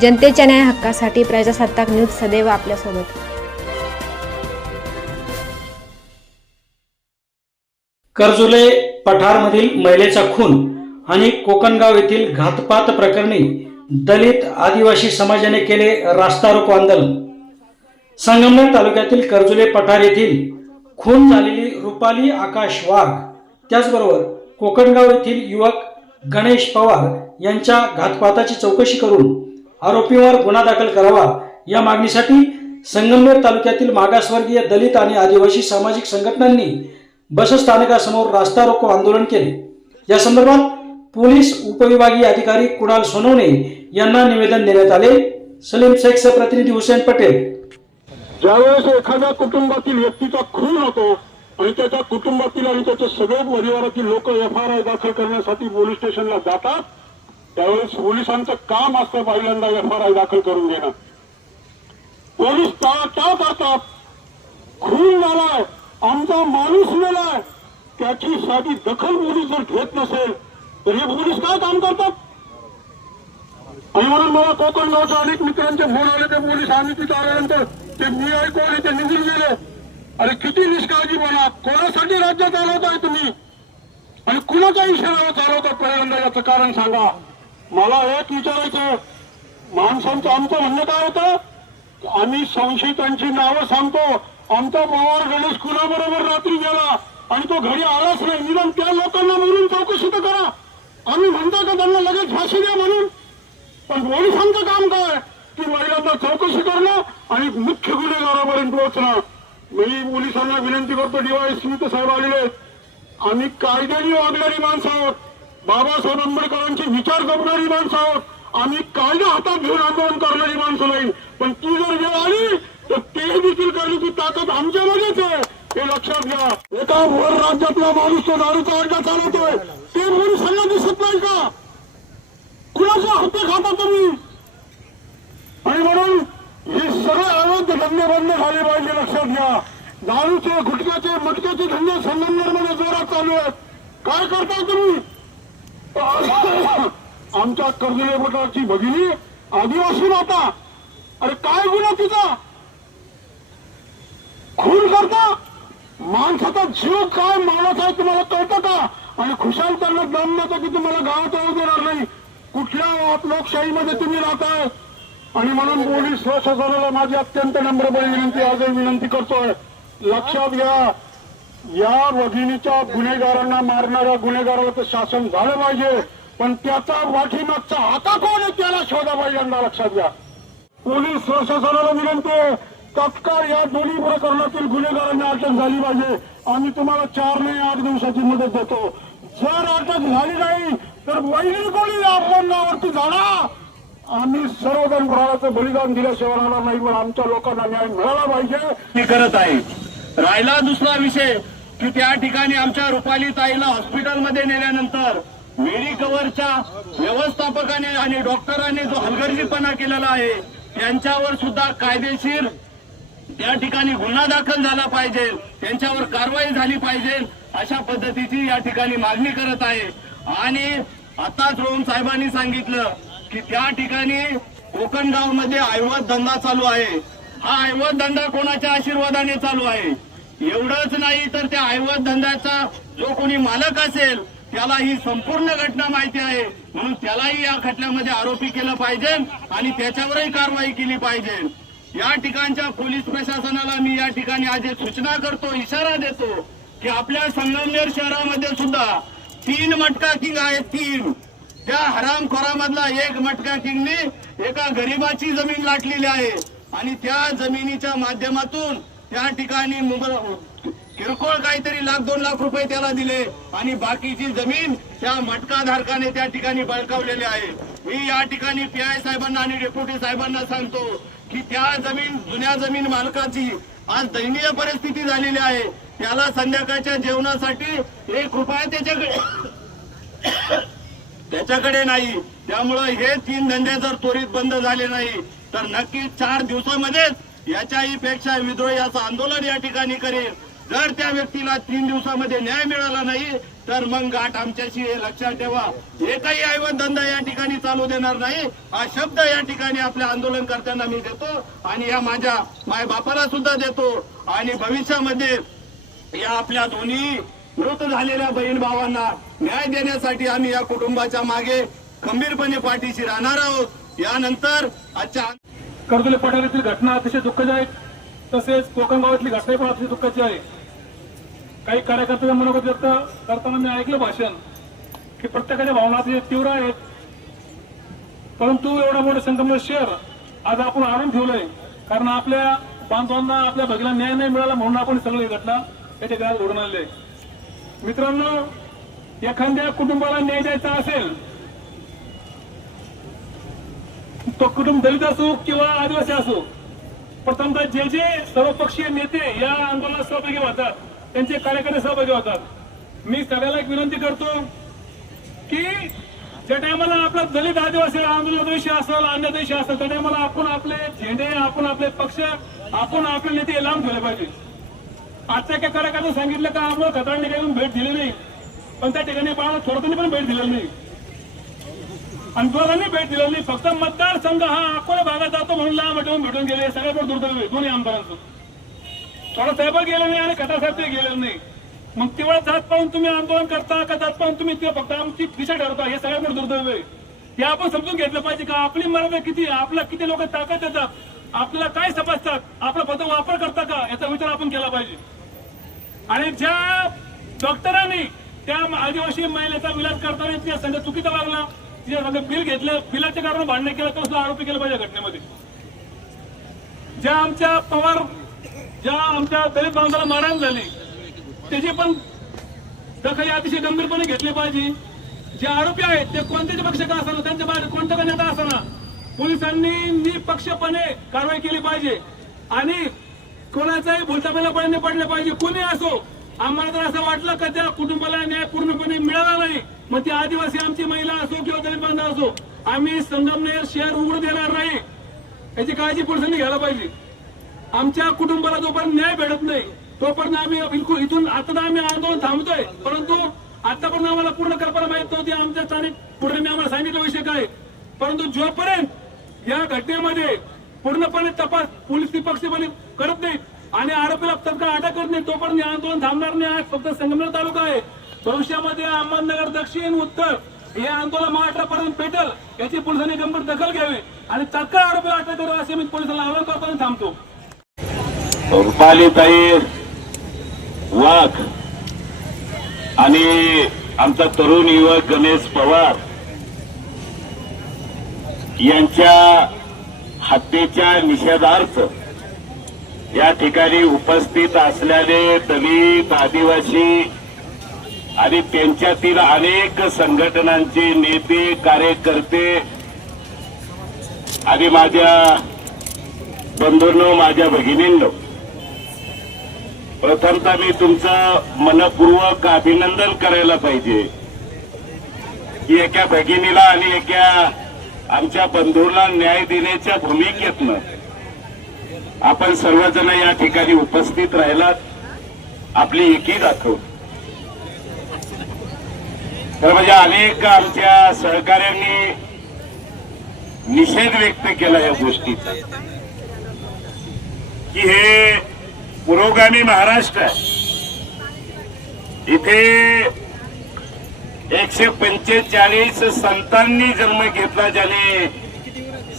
जनतेच्या न्याय हक्कासाठी प्रजासत्ताक न्यूज सदैव आपल्यासोबत. कर्जुले पठारमधील महिलेचा खून आणि कोकणगाव येथील घातपात प्रकरणी दलित आदिवासी समाजाने केले रास्ता रोको आंदोलन. संगमनेर तालुक्यातील कर्जुले पठार येथील खून झालेली रुपाली आकाश वाघ त्याचबरोबर कोकणगाव येथील युवक गणेश पवार यांच्या घातपाताची चौकशी करून आरोपीवर गुन्हा दाखल करावा या मागणीसाठी संगमनेर तालुक्यातील मागासवर्गीय दलित आणि आदिवासी सामाजिक संघटनांनी बसस्थानकासमोर रास्ता रोको आंदोलन केले. या संदर्भात पोलीस उपविभागीय अधिकारी कुणाल सोनवणे यांना निवेदन देण्यात आले. सलीम शेखचे प्रतिनिधी हुसेन पटेल. ज्यावेळेस एखाद्या कुटुंबातील व्यक्तीचा खून होतो आणि त्याच्या कुटुंबातील आणि त्याच्या सगळे परिवारातील लोक एफ आर आय दाखल करण्यासाठी पोलीस स्टेशनला जातात त्यावेळेस पोलिसांचं काम असतं पहिल्यांदा एफ आर आय दाखल करून घेणं. पोलीस त्या करतात. खून झालाय. आमचा माणूस मेलाय त्याची साधी दखल पोलीस जर घेत नसेल तर हे पोलीस काय काम करतात? आणि म्हणून मला कोकण गावच्या अनेक मित्रांचे फोन आले ते पोलीस आम्ही तिथे आल्यानंतर ते मी ऐकवले ते निघून गेले. अरे किती निष्काळजीपणा कोणासाठी राज्य चालवताय तुम्ही? आणि कुणाच्या इशारावर चालवतात पहिल्यांदा याचं कारण सांगा. मला एक विचारायचं माणसांचं आमचं म्हणणं काय होतं? आम्ही संशयितांची नावं सांगतो. आमचा पवार गणेश कुणाबरोबर रात्री गेला आणि तो घरी आलाच नाही. निदान त्या लोकांना म्हणून चौकशी तर करा. आम्ही म्हणतो का त्यांना लगेच फाशी द्या म्हणून. पण पोलिसांचं काम काय? की महिलांना चौकशी करणं आणि मुख्य गुन्हेगारापर्यंत पोहोचणं. मी पोलिसांना विनंती करतो. डीवायएसपी साहेब आलेले आम्ही कायद्याने वागणारी माणसं आहोत. बाबासाहेब आंबेडकरांचे विचार जपणारी माणसं आहोत. आम्ही कायदा हातात घेऊन आंदोलन करणारी माणसं नाही. पण ती जर वेळ आली तर ते देखील करण्याची ताकद आमच्यामध्येच आहे. हे लक्षात घ्या. एका वर राज्यातला माणूस तो दारूचा अड्डा चालवतोय. ते पोलिसांना दिसत नाही का? कुणाचे हत्या खाता तुम्ही? आणि म्हणून हे सगळे अवैध धंदे बंद झाले पाहिजे लक्षात घ्या. दारूचे गुटक्याचे मटक्याचे धंदे संगमनेरमध्ये जोरात चालू आहेत. काय करताय तुम्ही? आमच्या कर्जले गटाची भगिनी आदिवासी माता. अरे काय गुन्हा तिचा? खून करता? माणसाचा जीव काय माणूस आहे तुम्हाला कळतं का? आणि खुशाल त्यांना दम देतो की तुम्हाला गावात येऊ देणार नाही. कुठल्या लोकशाहीमध्ये तुम्ही राहताय? आणि म्हणून पोलीस प्रशासनाला माझी अत्यंत नम्रपणे विनंती आजही विनंती करतोय. लक्षात घ्या. या भगिनीच्या गुन्हेगारांना मारणाऱ्या गुन्हेगाराला शासन झालं पाहिजे पण त्याचा वाठीमागचा हाता कोण आहे त्याला शोधा पहिल्यांदा लक्षात घ्या. पोलीस प्रशासनाला विनंती आहे तत्काळ या दोन्ही प्रकरणातील गुन्हेगारांना अटक झाली पाहिजे. आम्ही तुम्हाला चार नाही आठ दिवसाची मदत देतो. जर अटक झाली नाही तर वैरी कोणी अपमानावरती झाला आम्ही सर्वजण प्राणाचं बलिदान दिल्याशिवाय राहणार नाही पण आमच्या लोकांना न्याय मिळाला पाहिजे. ती करत आहे. राहिला दुसरा विषय की त्या ठिकाणी आमच्या रुपाली ताईला हॉस्पिटलमध्ये नेल्यानंतर मेडिकवरच्या व्यवस्थापकाने आणि डॉक्टरांनी जो हलगर्जीपणा केलेला आहे त्यांच्यावर सुद्धा कायदेशीर त्या ठिकाणी गुन्हा दाखल झाला पाहिजे त्यांच्यावर कारवाई झाली पाहिजे अशा पद्धतीची या ठिकाणी मागणी करत आहे. आणि आताच रोहन साहेबांनी सांगितलं की त्या ठिकाणी कोकणगावमध्ये ऐवत धंदा चालू आहे. हा ऐवत धंदा कोणाच्या आशीर्वादाने चालू आहे? एवढंच नाही तर त्या आयवत धंद्याचा जो कोणी मालक असेल त्याला ही संपूर्ण घटना माहिती आहे. म्हणून त्यालाही या खटल्यामध्ये आरोपी केलं पाहिजे आणि त्याच्यावरही कारवाई केली पाहिजे. या ठिकाणच्या पोलीस प्रशासनाला मी या ठिकाणी आज सूचना करतो इशारा देतो की आपल्या संगमनेर शहरामध्ये सुद्धा तीन मटका किंग आहेत तीन. त्या हरामखोरामधला एक मटका किंगने एका गरीबाची जमीन लाटलेली आहे आणि त्या जमिनीच्या माध्यमातून त्या ठिकाणी किरकोळ काहीतरी लाख दोन लाख रुपये त्याला दिले आणि बाकीची जमीन त्या मटका धारकाने त्या ठिकाणी बळकावलेली आहे. मी या ठिकाणी पी आय साहेबांना आणि डेप्युटी साहेबांना सांगतो की त्या जमीन जुन्या जमीन मालकाची आज दयनीय परिस्थिती झालेली आहे. त्याला संध्याकाळच्या जेवणासाठी एक रुपया त्याच्याकडे त्याच्याकडे नाही. त्यामुळं हे तीन धंदे जर त्वरित बंद झाले नाही तर नक्कीच चार दिवसामध्येच याच्याही पेक्षा विद्रोही असं आंदोलन या ठिकाणी करेल जर त्या व्यक्तीला तीन दिवसामध्ये न्याय मिळाला नाही तर मग गाठ आमच्याशी लक्षात ठेवा. एकही ऐवत धंदा या ठिकाणी चालू देणार नाही. हा शब्द या ठिकाणी आपल्या आंदोलनकर्त्यांना मी देतो आणि या माझ्या माय बापाला सुद्धा देतो. आणि भविष्यामध्ये या आपल्या दोन्ही मृत झालेल्या बहीण भावांना न्याय देण्यासाठी आम्ही या कुटुंबाच्या मागे खंबीरपणे पाठीशी राहणार आहोत. यानंतर आजच्या कर्दुले पठार येथील घटना अतिशय दुःखदायक तसेच कोकण गावातली घटना पण अतिशय दुःखाची आहे. काही कार्यकर्त्यांच्या मनोगत व्यक्त करताना मी ऐकलं भाषण की प्रत्येकाच्या भावना अतिशय तीव्र आहेत. परंतु एवढा मोठं संगमनेर शहर आज आपण आणून ठेवलंय. कारण आपल्या बांधवांना आपल्या भगिला न्याय नाही मिळाला म्हणून आपण सगळी घटना याच्या घरात घडून आणले मित्रांनो एखाद्या कुटुंबाला न्याय द्यायचा असेल तो कुटुंब दलित असो किंवा आदिवासी असो प्रथमतः जे जे सर्वपक्षीय नेते या आंदोलनात सहभागी होतात त्यांचे कार्यकर्ते सहभागी होतात. मी सगळ्याला एक विनंती करतो की ज्या टायमाला आपला दलित आदिवासी आंदोलन विषय असेल अन्य देश असेल त्या टायमाला आपण आपले झेंडे आपण आपले पक्ष आपण आपले नेते लांब ठेवले पाहिजे. आजच्या एका कार्यकर्त्याने सांगितलं का आम्हाला खतराने काही भेट दिली नाही. पण त्या ठिकाणी बाळा थोडक्याने पण भेट दिलेली नाही. आणि दोघांनी भेट दिलेली नाही फक्त मतदारसंघ हा अकोला भागात जातो म्हणून लांब आठवून भेटून गेले. सगळ्यात दुर्दैव दोन्ही आमदारांचं थोडा साहेब गेले नाही आणि कथा साहेब ते नाही. मग तेवढा जात पाहून तुम्ही आंदोलन करता का जात पाहून तुम्ही ते फक्त आमची दिशा ठरवता? हे सगळ्यात दुर्दैव आहे हे आपण समजून घेतलं पाहिजे का? आपली मर्यादा किती? आहे? आपला किती लोक ताकद देतात? आपल्याला काय समजतात? आपला पद वापर करता का? याचा विचार आपण केला पाहिजे. आणि ज्या डॉक्टरांनी त्या आदिवासी महिलेचा विलास करताना त्या संघ चुकीचा वागला तिच्या संघ बिल घेतलं बिलाच्या कारण भांडण केलं तर सुद्धा आरोपी केलं पाहिजे घटनेमध्ये? ज्या आमच्या पवार ज्या आमच्या दलित बांधवाला मारहाण झाली त्याची पण दखल अतिशय गंभीरपणे घेतली पाहिजे. जे आरोपी आहेत ते कोणत्याचे पक्ष का असताना त्यांच्या बाहेर कोणता का नेता असताना पोलिसांनी निपक्षपणे कारवाई केली पाहिजे. आणि कोणाचाही भुलतापेला पडणे पडले पाहिजे. कोणी असो आम्हाला जर असं वाटलं का त्या कुटुंबाला न्याय पूर्णपणे मिळाला नाही? मग ती आदिवासी आमची महिला असो किंवा दलित बांधव असो आम्ही संगमनेर शहर उघड देणार नाही. याची काळजी पोलिसांनी घ्यायला पाहिजे. आमच्या कुटुंबाला जोपर्यंत न्याय भेटत नाही तोपर्यंत आम्ही बिलकुल इथून आता आम्ही आंदोलन थांबतोय. परंतु आतापर्यंत आम्हाला पूर्ण कल्पना माहीत नव्हती. आमच्या स्थानिक पुढे आम्हाला सांगितलं विषय काय? परंतु जोपर्यंत या घटनेमध्ये पूर्णपणे तपास पोलीस निपक्षपणे करत नाही आणि आरोपीला तत्काळ अटक करत नाही तोपर्यंत आंदोलन थांबणार नाही. आज फक्त संगमनेर तालुका आहे. भविष्यामध्ये अहमदनगर दक्षिण उत्तर हे आंदोलन महाराष्ट्रापर्यंत पेटल याची पोलिसांनी गंभीर दखल घ्यावी आणि तत्काळ आरोपीला अटक करावी असे मी पोलिसांना आवाहन थांबतो. रुपालीताई वाघ आणि आमचा तरुण युवक गणेश पवार यांच्या हत्येच्या निषेधार्थ या ठिकाणी उपस्थित असलेले दलित आदिवासी आणि त्यांच्यातील अनेक संघटनांचे नेते कार्यकर्ते आणि माझ्या बंधूंनो माझ्या भगिनींनो प्रथमतः मी तुमचं मनपूर्वक अभिनंदन करायला पाहिजे की एका भगिनीला आणि एका आमच्या बंधूला न्याय देण्याच्या भूमिकेतनं आपण सर्वजण या ठिकाणी उपस्थित राहिलात. आपली एकी दाखव. तर म्हणजे अनेक आमच्या सहकाऱ्यांनी निषेध व्यक्त केला या गोष्टीचा. की हे पुरोगामी महाराष्ट्र आहे. इथे एकशे पंचेचाळीस संतांनी जन्म घेतला ज्याने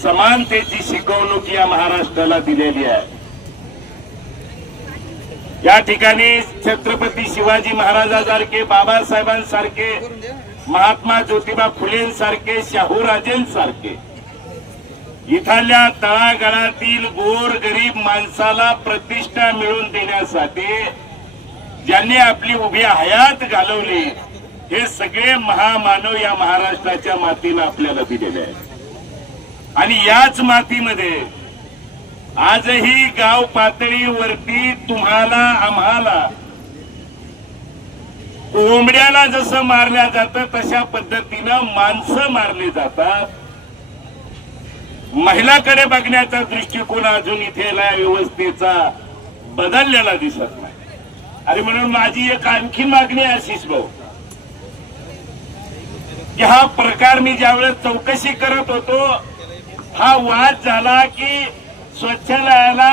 समानतेची शिकवणूक या महाराष्ट्राला दिलेली आहे या ठिकाणी छत्रपती शिवाजी महाराजांसारखे बाबासाहेबांसारखे महात्मा ज्योतिबा फुलेंसारखे शाहूराजेंसारखे इथल्या तळागाळातील गोर गरीब माणसाला प्रतिष्ठा मिळवून देण्यासाठी ज्यांनी आपली उभी हयात घालवली हे सगळे महामानव या महाराष्ट्राच्या मातीनं आपल्याला दिलेले आहेत. आणि याच मातीमध्ये आजही गाव पातळीवरती तुम्हाला आम्हाला कोंबड्याला जसं मारल्या जातं तशा पद्धतीनं माणसं मारली जातात. महिलाकडे बघण्याचा दृष्टिकोन अजून इथे व्यवस्थेचा बदललेला दिसत नाही. आणि म्हणून माझी एक आणखी मागणी आशिष भाऊ की हा प्रकार मी ज्यावेळेस चौकशी करत होतो हा वाद झाला की स्वच्छालयाला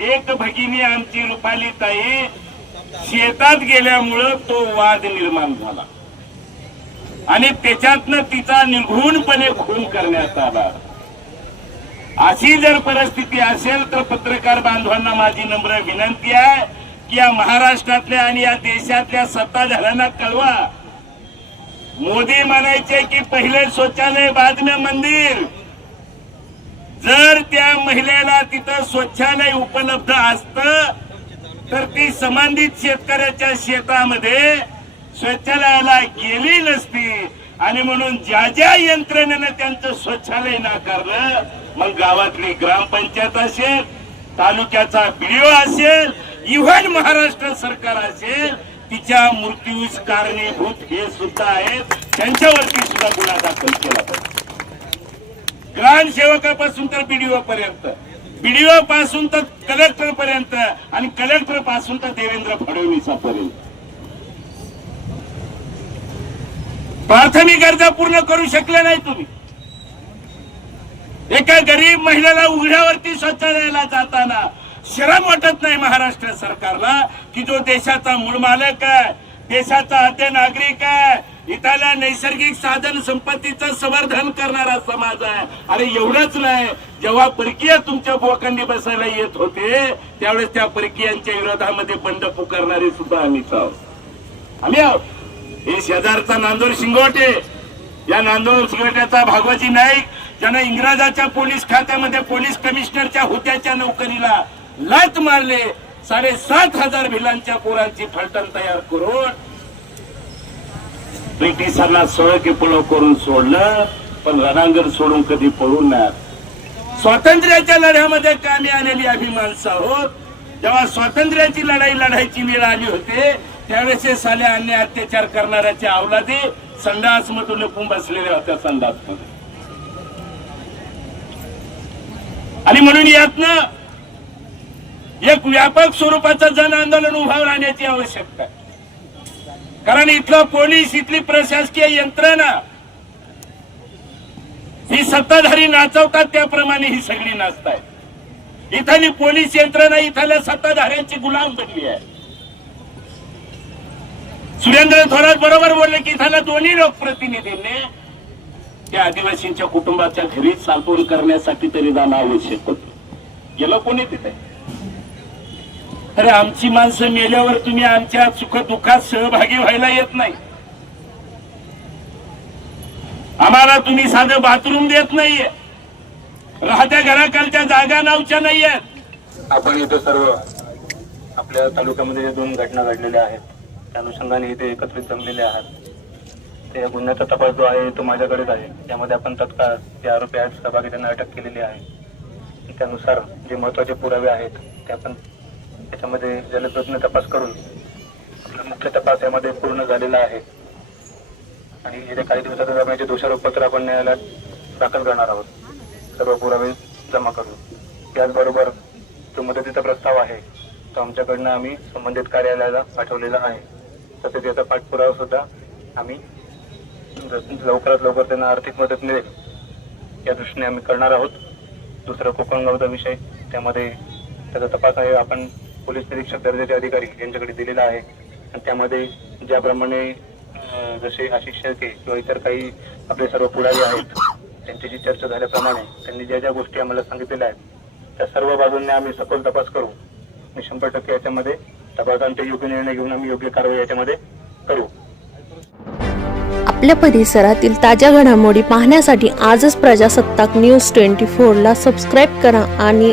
एक भगिनी आमची रुपाली ताई शेतात गेल्यामुळं तो वाद निर्माण झाला. आणि त्याच्यातनं तिचा निर्घुणपणे खून करण्यात आला. अशी जर परिस्थिती असेल तर पत्रकार बांधवांना माझी नम्र विनंती आहे की या महाराष्ट्रातल्या आणि या देशातल्या सत्ताधाऱ्यांना कळवा. मोदी म्हणायचे की पहिले शौचालय बाद में मंदिर. जर त्या महिलेला तिथं स्वच्छालय उपलब्ध असत तर ती संबंधित शेतकऱ्याच्या शेतामध्ये स्वच्छालयाला गेली नसती. आणि म्हणून ज्या ज्या यंत्रणेनं त्यांचं स्वच्छालय नाकारलं मग गावातली ग्रामपंचायत असेल तालुक्याचा बीडीओ असेल इव्हन महाराष्ट्र सरकार असेल तिच्या मृत्यूस कारणीभूत हे सुद्धा आहेत. त्यांच्यावरती सुद्धा गुन्हा दाखल केला पाहिजे. ग्रामसेवकापासून तर बीडीओ पर्यंत. बीडीओ पासून तर कलेक्टर पर्यंत आणि कलेक्टरपासून तर देवेंद्र फडणवीसापर्यंत प्राथमिक गरजा पूर्ण करू शकले नाही तुम्ही. एका गरीब महिलेला उघड्यावरती शौचालयाला जाताना शरम वाटत नाही महाराष्ट्र सरकारला की जो देशाचा मूळ मालक आहे देशाचा आद्य नागरिक आहे. इथल्या नैसर्गिक साधन संपत्तीचं संवर्धन करणारा समाज आहे. अरे एवढंच नाही. जेव्हा परकीय तुमच्या बोकांनी बसायला येत होते त्यावेळेस त्या परकीयांच्या विरोधामध्ये बंड पुकारणारे सुद्धा आम्हीच आहोत. आम्ही आहोत. हे शेजारचा नांदोर शिंगोटे. या नांदोर शिंगोट्याचा भागवती नाईक ज्यानं इंग्रजाच्या पोलीस खात्यामध्ये पोलीस कमिशनरच्या हुत्याच्या नोकरीला लाच मारले. साडेसात हजार भिलांच्या पोरांची फलटण तयार करून ब्रिटिशांना सोळके पुलव करून सोडलं पण रणांगण सोडून कधी पळून नाही स्वातंत्र्याच्या लढ्यामध्ये कामी आलेली आम्ही माणसं आहोत. जेव्हा स्वातंत्र्याची लढाई लढायची वेळ आली होते त्यावेळेस हे साले अन्य अत्याचार करणाऱ्याच्या अवलादी संडास मधून लपून बसलेल्या होत्या संडासमध्ये आणि म्हणून यातनं एक व्यापक स्वरूपाचं जन आंदोलन उभा राहण्याची आवश्यकता आहे. कारण इथलं पोलीस इथली प्रशासकीय यंत्रणा ही सत्ताधारी नाचवतात त्याप्रमाणे ही सगळी नाचतायत. इथली पोलीस यंत्रणा इथल्या सत्ताधाऱ्यांची गुलाम बनली आहे. सुरेंद्र थोरात बरोबर बोलले की इथल्या दोन्ही लोकप्रतिनिधींनी त्या आदिवासींच्या कुटुंबाच्या घरी सांत्वन करण्यासाठी तरी जाणं आवश्यक होतं. गेलं कोणी तिथे? अरे आमची माणसं मेल्यावर तुम्ही आमच्या सुखदुःखात सहभागी व्हायला येत नाही. आम्हाला तुम्ही साधं बाथरूम देत नाहीये. राहत्या घराखालच्या जागा नावच्या नाहीये. आपण इथं सर्व आपल्या तालुक्यामध्ये दोन घटना घडलेल्या आहेत त्या अनुषंगाने इथे एकत्रित जमलेले आहात. त्या गुन्ह्याचा तपास जो आहे तो माझ्याकडेच आहे. त्यामध्ये आपण तत्काळ जे आरोपी आहेत सहभागी त्यांना अटक केलेली आहे. त्यानुसार जे महत्त्वाचे पुरावे आहेत ते आपण त्याच्यामध्ये जलदगतीने तपास करून आपला मुख्य तपास यामध्ये पूर्ण झालेला आहे. आणि येत्या काही दिवसात आम्ही दोषारोपपत्र आपण न्यायालयात दाखल करणार आहोत. सर्व पुरावे जमा करून. त्याचबरोबर जो मदतीचा प्रस्ताव आहे तो आमच्याकडनं आम्ही संबंधित कार्यालयाला पाठवलेला आहे. तसेच याचा पाठपुरावा सुद्धा आम्ही लवकरात लवकर त्यांना आर्थिक मदत मिळेल या दृष्टीने आम्ही करणार आहोत. दुसरा कोकणगावचा विषय त्यामध्ये त्याचा तपास आहे आपण पोलीस निरीक्षक दर्जाचे अधिकारी यांच्याकडे दिलेला आहे. आणि त्यामध्ये ज्याप्रमाणे जसे आशिष शेळके किंवा इतर काही आपले सर्व पुढारी आहेत त्यांच्याशी चर्चा झाल्याप्रमाणे त्यांनी ज्या ज्या गोष्टी आम्हाला सांगितलेल्या आहेत त्या सर्व बाजूंनी आम्ही सखोल तपास करू. आणि शंभर टक्के याच्यामध्ये तपासांचे योग्य निर्णय घेऊन आम्ही योग्य कारवाई याच्यामध्ये करू. आपल्या परिसरातील ताज्या घडामोडी पाहण्यासाठी आजच प्रजासत्ताक न्यूज ट्वेंटी फोरला सबस्क्राईब करा आणि